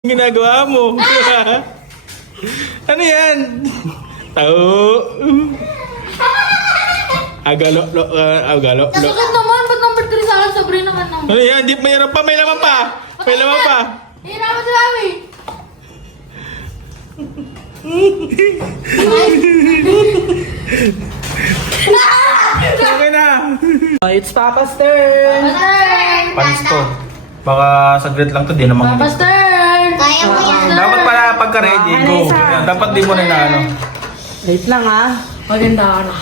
Ginagawa mo. Ano yan? Tao. Agalo-lo. Agalo-lo. Nasakit naman. Ba't number 3 sa akin? Sabrina naman naman. Ano yan? Di mayroon pa. May laman pa. May laman pa. Hirapan sa mami. Okay na. It's Papa's turn! Panis to. Baka saglit lang to. Di naman. Papa's turn! Kaya mo yan. Dapat pala pagka-ready. Go. Dapat di mo na ano. Wait lang ha. Maganda ka na.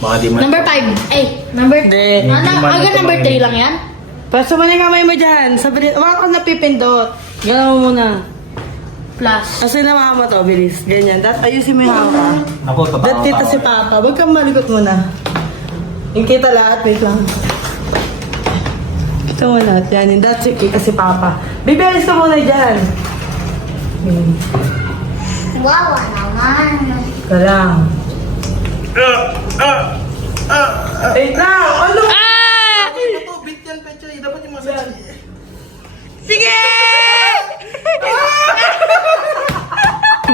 Baka di man. Number 5. Eh, number... Hindi. Agad number 3 lang yan? Paso mo na yung kamay mo dyan. Sabi wala ka napipindot. Gano'n mo muna. Plus. Kasi naman mo to, bilis. Ganyan. Ayusin mo yung hawak. Ako, totoo. Dat kita si Papa. Huwag kang malikot muna. Yung kita lahat. Wait lang. Kita mo lahat. Yan. Yung that's it. Kita si Papa. Bibilis ka muna dyan. Wow, naman. Ka lang. Wait lang. Ano? Ito, bit yan, Pechoy. Dapat yung masasabi. Sige!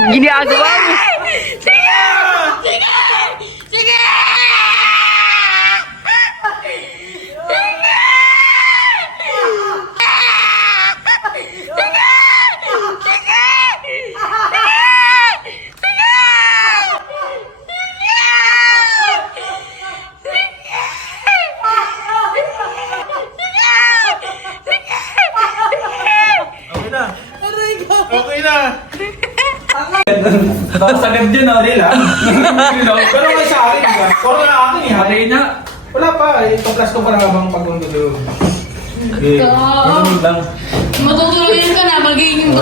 Ginagawa mo. Sige! Sige! Sige! Okay na. Okay na. Sagad dyan, Aurel, ha? Pero may sa akin, diba? Puro na akin, eh. Matay na. Wala pa, eh. Pag-class ko pa na habang pag-undod. Okay. Malamig lang. Matutuluyan ka na. Magiging...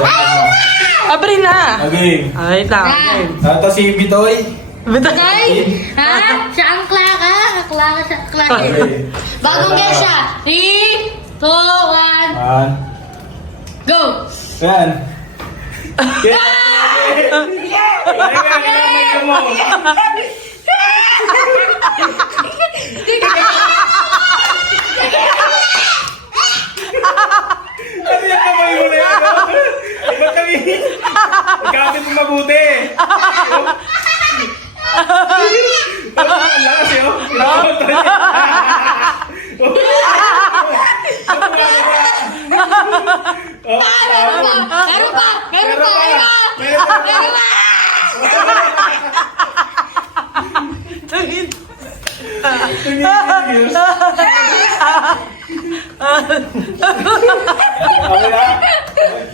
Abri na. Okay. Wait lang. Okay. Ito si Bitoy. Tay! Ha? Siya ang klaka. Klaka siya. Klaka. Okay. Bagong guess siya. 3, 2, 1. Man. Go! Yan. Kailangan mo. Ano yung kamay mo na yan? Ba't kami? Magkakapit mo mabuti. Ang lakas yun. Meron pa! Meron pa! Meron pa! Okay na?